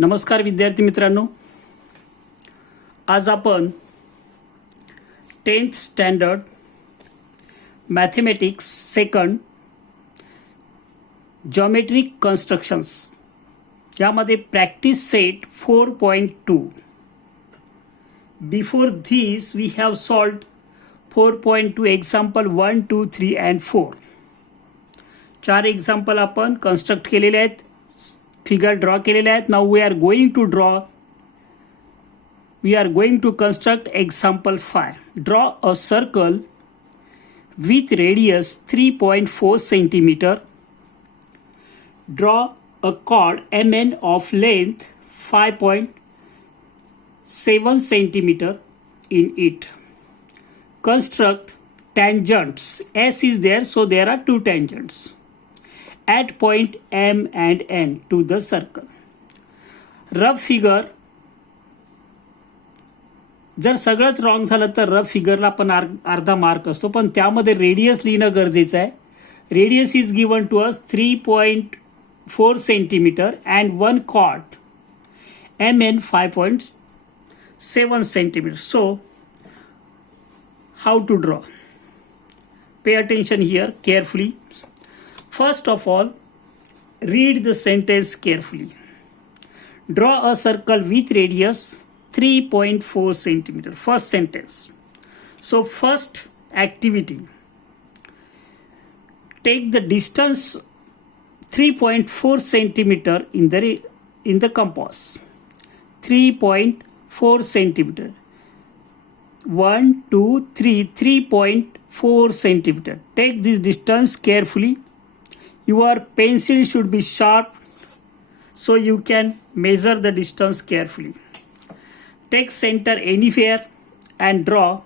नमस्कार विद्यार्थी मित्रांनो, आज आपण 10th standard mathematics second geometric constructions यामध्ये practice set 4.2. Before this we have solved 4.2 example 1, 2, 3 and 4. 4 example आपण कन्स्ट्रक्ट केलेले आहेत, फिगर ड्रॉ केलेले आहेत. Now we are going to construct example 5. Draw a circle with radius 3.4 centimeter. Draw a chord MN of length 5.7 centimeter in it. Construct tangents. S is there, so there are two tangents at point M and N to the circle. Rough figure, जर सगळंच wrong झालं तर rough फिगरला पण अर्धा mark असतो, पण त्यामध्ये radius लिहिणं गरजेचं आहे. Radius is given to us 3.4 centimetre and one chord MN 5.7 centimetre. So how to draw? Pay attention here carefully. First of all, read the sentence carefully. Draw a circle with radius 3.4 centimeter. First sentence. So first activity, take the distance 3.4 centimeter in the compass. 3.4 centimeter. 1, 2, 3, 3.4 centimeter. Take this distance carefully. Your pencil should be sharp so you can measure the distance carefully. Take center anywhere and draw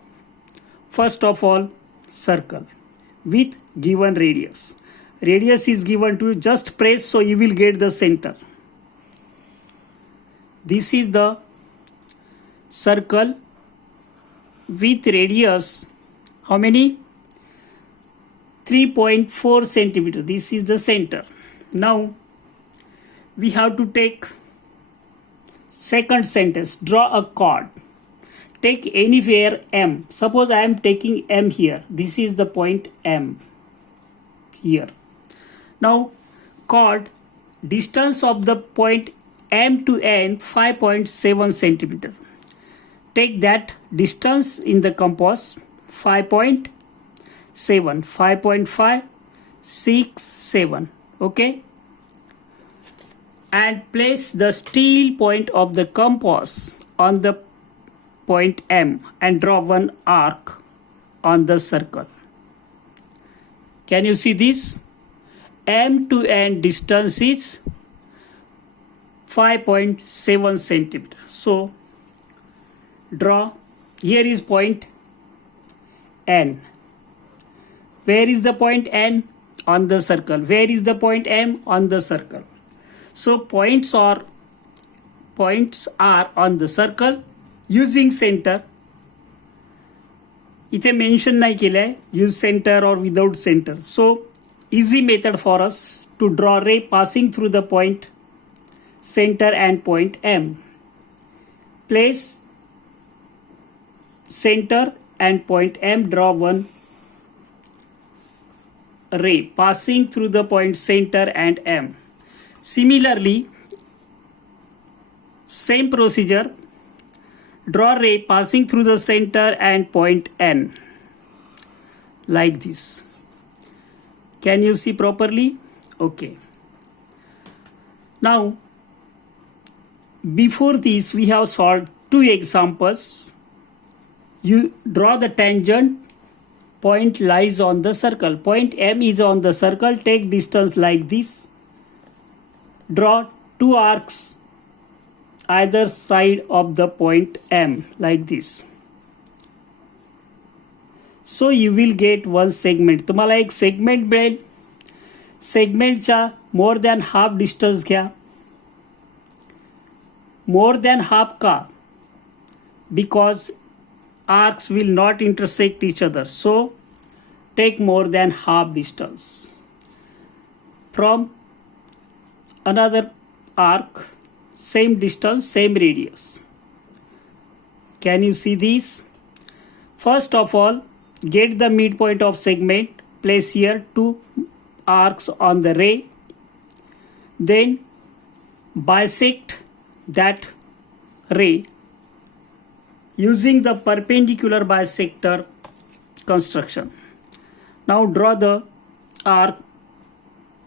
first of all circle with given radius. Radius is given to you, just press so you will get the center. This is the circle with radius, how many? 3.4 centimeter. This is the center. Now we have to take second sentence. Draw a chord. Take anywhere M. Suppose I am taking M here. This is the point M here. Now chord, distance of the point M to N 5.7 centimeter. Take that distance in the compass 5.7, 5.5, 6, 7. Okay. And place the steel point of the compass on the point M and draw one arc on the circle. Can you see this? M to N distance is 5.7 centimeter. So draw, here is point N. Where is the point N? On the circle. Where is the point M? On the circle. So points are on the circle using center. इथे mention नाही केलं आहे use centre और without centre. So easy method for us to draw ray passing through the point centre and point M. Place center and point M. Draw one ray passing through the point center and M. Similarly, same procedure, draw ray passing through the center and point N like this. Can you see properly? Okay. Now before this we have solved two examples. You draw the tangent, point lies on the circle. Point M is on the circle. Take distance like this. Draw two arcs either side of the point M like this. So you will get one segment. तुम्हाला एक segment मिळेल. सेगमेंटच्या more than half distance घ्या. More than half का? Because arcs will not intersect each other. So take more than half distance. From another arc same distance, same radius. Can you see these? First of all, get the midpoint of segment, place here 2 arcs on the ray, then bisect that ray using the perpendicular bisector construction. Now draw the arc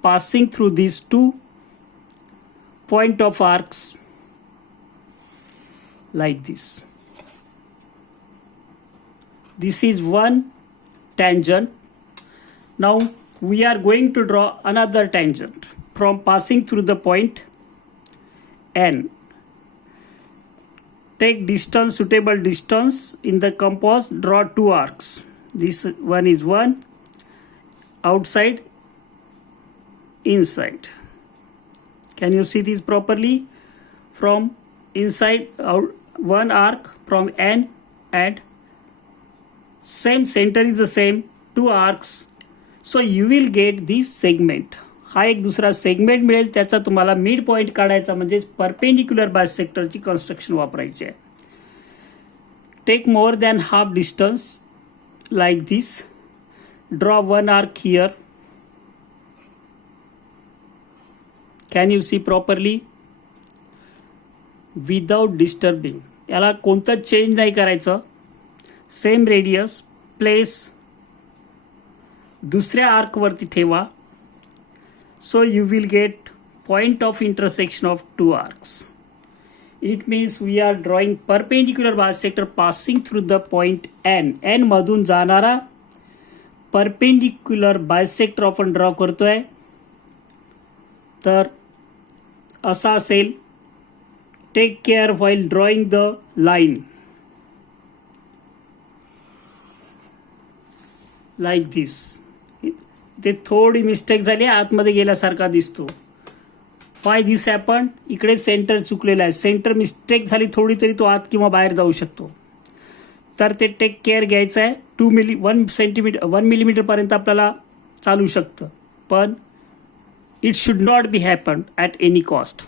passing through these 2 point of arcs like this. This is one tangent. Now we are going to draw another tangent from passing through the point N. Take distance, suitable distance in the compass, draw 2 arcs. This one is 1, outside, inside. Can you see this properly? From inside, out, 1 arc from N, and same center is the same, 2 arcs. So you will get this segment. हा एक दुसरा segment मिळेल, त्याचा तुम्हाला mid point काढायचा, म्हणजे perpendicular बायसेक्टरची construction वापरायची आहे. Take more than half distance like this. Draw 1 arc here. Can you see properly? Without disturbing. याला कोणतं चेंज नाही करायचं. सेम रेडियस, प्लेस दुसऱ्या आर्कवरती ठेवा. So you will get point of intersection of 2 arcs. It means we are drawing perpendicular bisector passing through the point N. N मधून जाणारा perpendicular bisector आपण draw करतोय. तर असा असेल. Take care while drawing the line like this. ते थोडी mistake झाली, आतमध्ये गेल्यासारखा दिसतो. Why this happen? इकडे सेंटर चुकलेलं आहे. सेंटर मिस्टेक झाली थोडी तरी तो आत किंवा बाहेर जाऊ शकतो. तर ते टेक केअर घ्यायचं आहे. 1 मिलीमीटरपर्यंत आपल्याला चालू शकतं, पण it should not be happen at any cost.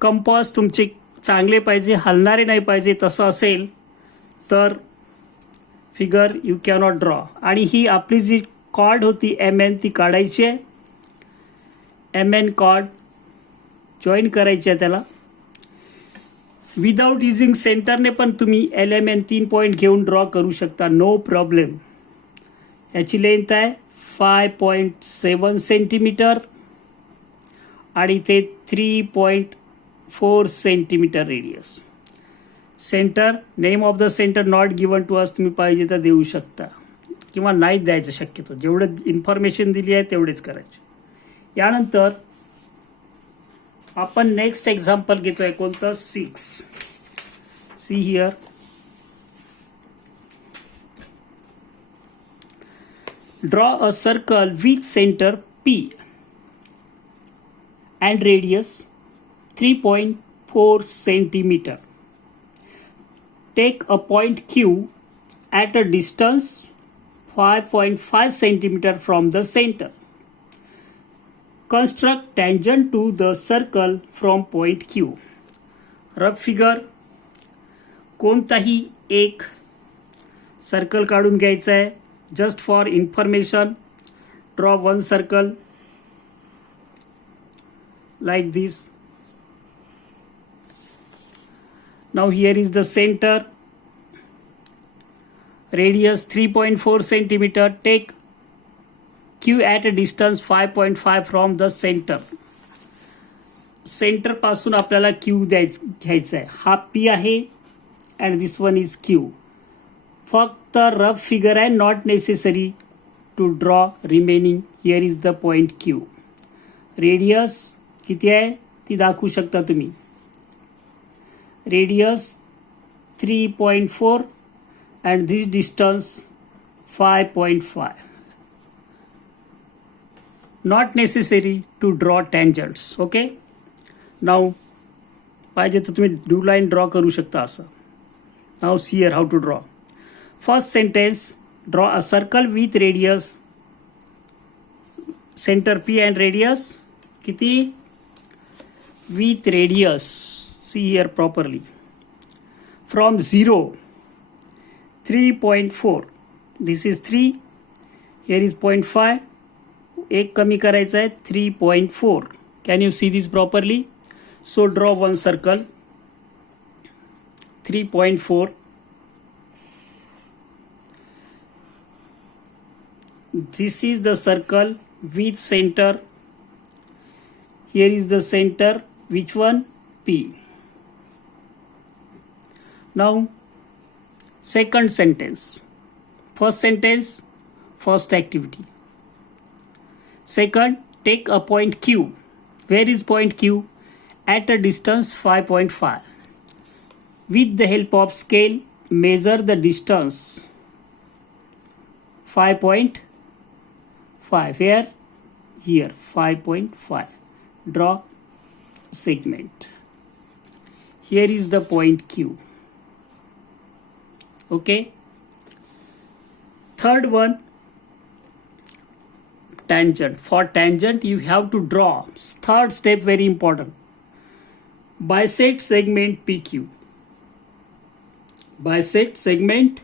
Compass तुमचे चांगले पाहिजे, हलणारे नाही पाहिजे. तसं असेल तर फिगर यू कॅनॉट ड्रॉ. आणि ही आपली जी कॉर्ड होती MN ती काढायची आहे. MN कॉर्ड जॉईन करायची आहे त्याला. विदाउट युजिंग सेंटरने पण तुम्ही LMN 3 पॉईंट घेऊन ड्रॉ करू शकता, नो प्रॉब्लेम. याची लेंथ आहे 5.7 सेंटीमीटर आणि ते 3.4 centimetre radius. Centre, name of the centre not given to us. तुम्ही पाहिजे तर देऊ शकता किंवा नाहीच द्यायचं शक्यतो. जेवढं इन्फॉर्मेशन दिली आहे तेवढेच करायचे. यानंतर आपण नेक्स्ट एक्झाम्पल घेतोय, कोणतं? 6. See here. Draw a circle with centre P and radius 3.4 centimeter. Take a point Q at a distance 5.5 centimeter from the center. Construct tangent to the circle from point Q. Rough figure. कोणताही एक circle काढून घ्यायचा आहे. Just for information, draw 1 circle like this. Now here is the center. Radius 3.4 centimeter. Take Q at a distance 5.5 from the center. Centre पासून आपल्याला Q घ्यायचा आहे. हा P आहे and this one is Q. फक्त रफ फिगर आहे, not necessary to draw remaining. Here is the point Q. Radius किती आहे ती दाखवू शकता तुम्ही. Radius 3.4 and this distance 5.5. Not necessary to draw tangents. Okay. Now पाहिजे तर तुम्ही ड्यू लाईन ड्रॉ करू शकता असं. Now see here how to draw. First sentence, draw a circle with radius, center P and radius किती with radius, see here properly, from 0 3.4, this is 3, here is 0.5, एक कमी करायचा आहे 3.4. Can you see this properly? So draw one circle 3.4. This is the circle with center. Here is the center. Which one? P. Now second sentence. First sentence, first activity. Second, take a point Q. Where is point Q? At a distance 5.5. With the help of scale, measure the distance 5.5. Where? Here 5.5. Draw segment. Here is the point Q. Okay. Third one, tangent. For tangent you have to draw. Third step very important. Bisect segment PQ. Bisect segment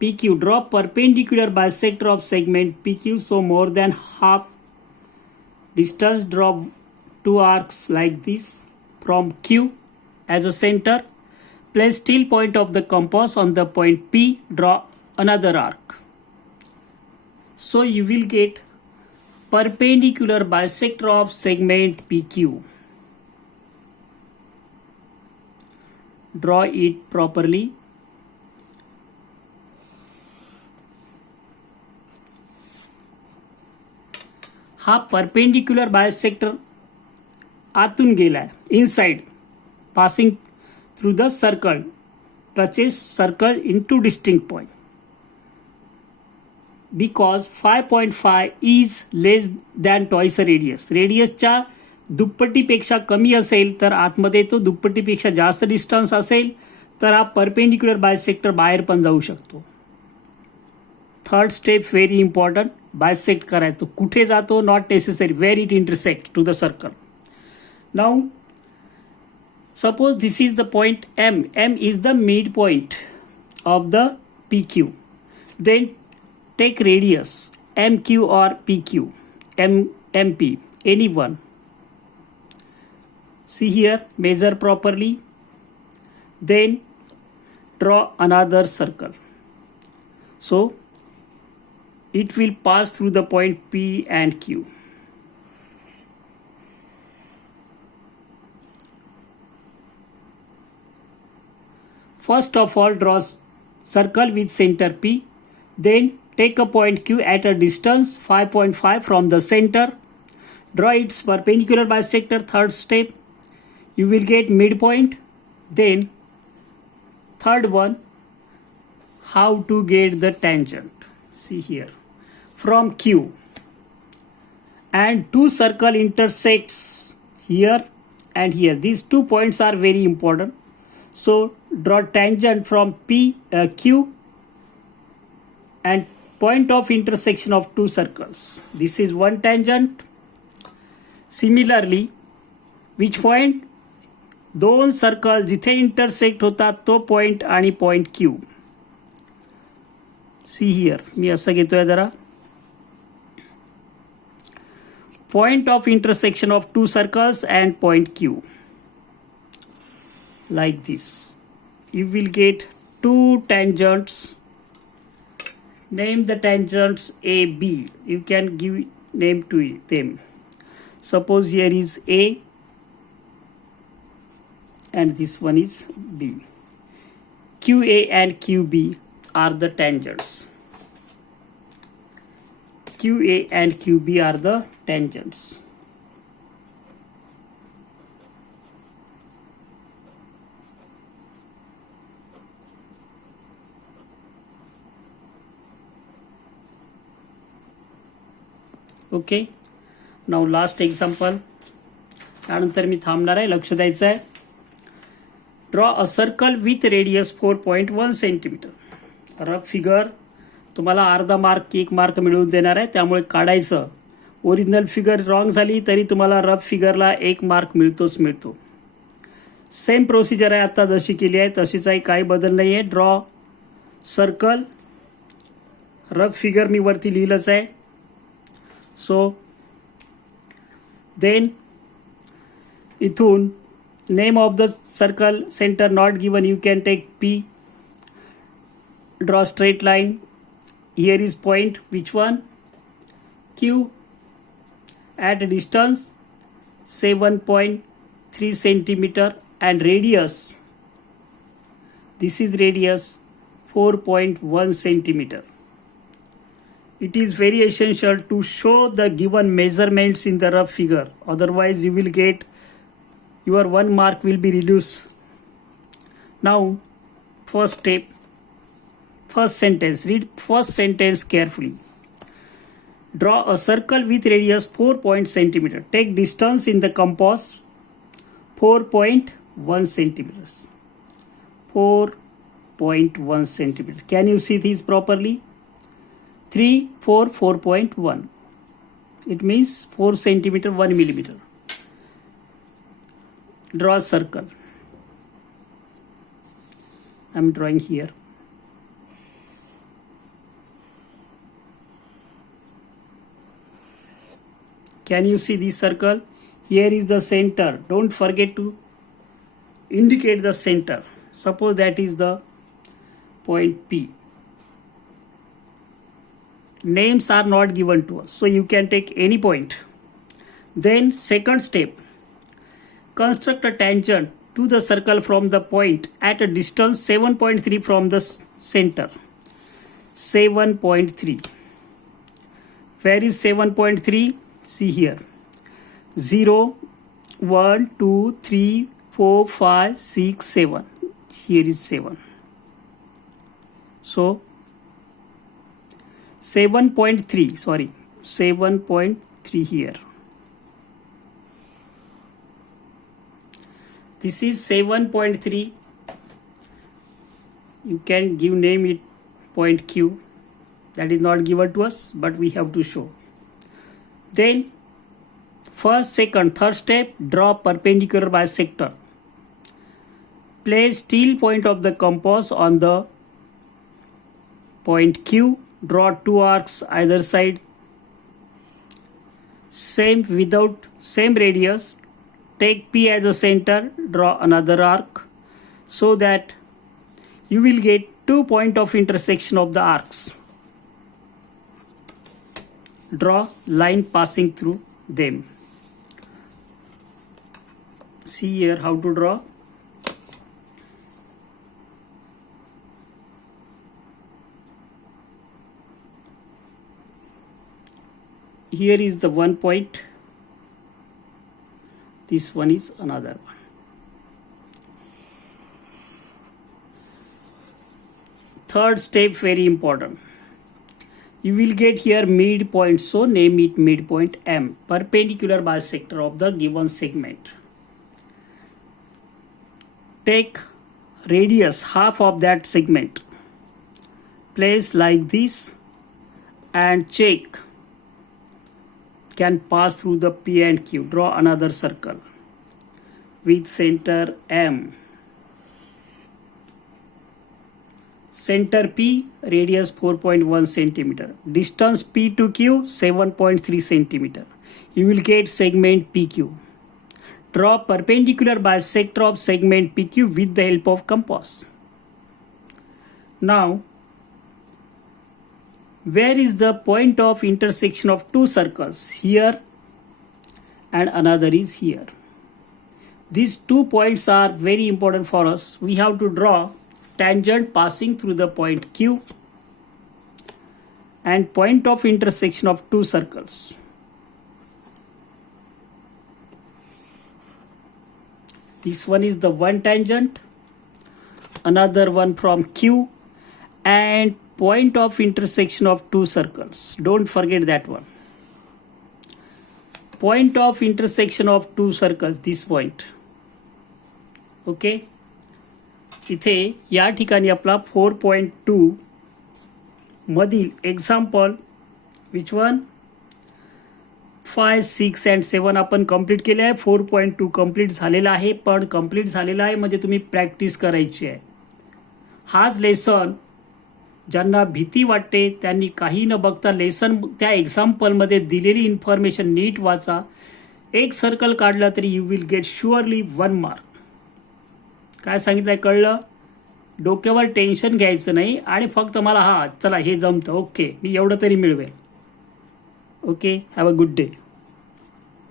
PQ. Draw perpendicular bisector of segment PQ, so more than half distance. Draw two arcs like this from Q as a center. Place still point of the compass on the point P. Draw another arc. So you will get perpendicular bisector of segment PQ. Draw it properly. हा perpendicular bisector आतून गेलाय, inside, passing through the circle, touches circle into distinct point. Because 5.5 is less than twice a radius. रेडियसच्या दुप्पटीपेक्षा कमी असेल तर आतमध्ये तो दुप्पटीपेक्षा जास्त distance असेल तर हा परपेंडिक्युलर बायसेक्टर बाहेर पण जाऊ शकतो. Third step very important. Bisect करायचं तो कुठे जातो not necessary, where it intersect to the circle. Now suppose this is the point M. M is the midpoint of the PQ. Then take radius MQ or PQ, MP, any one. See here, measure properly. Then draw another circle. So it will pass through the point P and Q. First of all, draw circle with center P. Then take a point Q at a distance 5.5 from the center. Draw its perpendicular bisector. Third step, you will get midpoint. Then third one, how to get the tangent. See here, from Q and two circle intersects here and here. These 2 points are very important. So draw tangent from Q and point of intersection of two circles. This is one tangent. Similarly, which point? दोन circle जिथे intersect होतात तो point आणि point Q. See here, मी असं घेतोय जरा. Point of intersection of to circles and point Q. Like this. You will get two tangents. Name the tangents A, B. You can give name to them. Suppose here is A and this one is B. QA and QB are the tangents. QA and QB are the tangents. Okay. Now last example, त्यानंतर मी थांबणार आहे, लक्ष द्यायचं आहे. Draw a circle with radius 4.1 centimetre. Rough figure तुम्हाला अर्धा mark 1 mark मिळवून देणार आहे, त्यामुळे काढायचं. ओरिजिनल फिगर रॉंग झाली तरी तुम्हाला रफ फिगरला 1 मार्क मिळतोच मिळतो. सेम प्रोसिजर आहे, आता जशी केली आहे तशीच आहे, काही बदल नाही आहे. ड्रॉ सर्कल, रफ फिगर मी वरती लिहिलंच आहे. सो देन इथून name of the circle, centre not given, you can take P. Draw straight line. Here is point, which one? Q. At a distance 7.3 centimeter and radius, this is radius 4.1 centimeter. It is very essential to show the given measurements in the rough figure, otherwise you will get your 1 mark will be reduced. Now first step, first sentence, read first sentence carefully. Draw a circle with radius 4 centimeter. Take distance in the compass 4.1 centimeters. 4.1 centimeter. Can you see this properly? 3, 4, 4.1. It means 4 centimeter, 1 millimeter. Draw a circle. I am drawing here. Can you see this circle? Here is the center. Don't forget to indicate the center. Suppose that is the point P. Names are not given to us, so you can take any point. Then second step, construct a tangent to the circle from the point at a distance 7.3 from the center. 7.3. Where is 7.3? See here. 0, 1, 2, 3, 4, 5, 6, 7. Here is 7. So 7.3, sorry, 7.3 here. This is 7.3. You can give name it point Q. That is not given to us, but we have to show. Then first, second, third step, draw perpendicular bisector. Place steel point of the compass on the point Q. Draw 2 arcs either side. Same radius. Take P as a center. Draw another arc so that you will get 2 points of intersection of the arcs. Draw line passing through them. See here how to draw. Here is the one point. This one is another one. Third step, very important. You will get here midpoint, so name it midpoint M, perpendicular bisector of the given segment. Take radius half of that segment, place like this and check can pass through the P and Q. Draw another circle with center M. Center P, radius 4.1 centimeter. Distance P to Q 7.3 centimeter. You will get segment PQ. Draw perpendicular bisector of segment PQ with the help of compass. Now, where is the point of intersection of two circles? Here and another is here. These 2 points are very important for us. We have to draw tangent passing through the point Q and point of intersection of two circles. This one is the one tangent, another one from Q, and point of intersection of two circles. Don't forget that one. Point of intersection of two circles, this point. Okay. इथे या ठिकाणी आपला 4.2 मधील example which one 5, 6 and 7 आपण complete केले आहे. 4.2 complete झालेला आहे. पण कंप्लीट झालेला आहे म्हणजे तुम्ही प्रॅक्टिस करायची आहे. हाच लेसन ज्यांना भीती वाटते त्यांनी काही न बघता लेसन त्या एक्झाम्पलमध्ये दिलेली इन्फॉर्मेशन नीट वाचा. एक सर्कल काढला तरी you will get surely 1 mark. काय सांगितलं आहे कळलं? डोक्यावर टेन्शन घ्यायचं नाही आणि फक्त मला चला हे जमतं, ओके मी एवढं तरी मिळवेल. Okay, have a good day.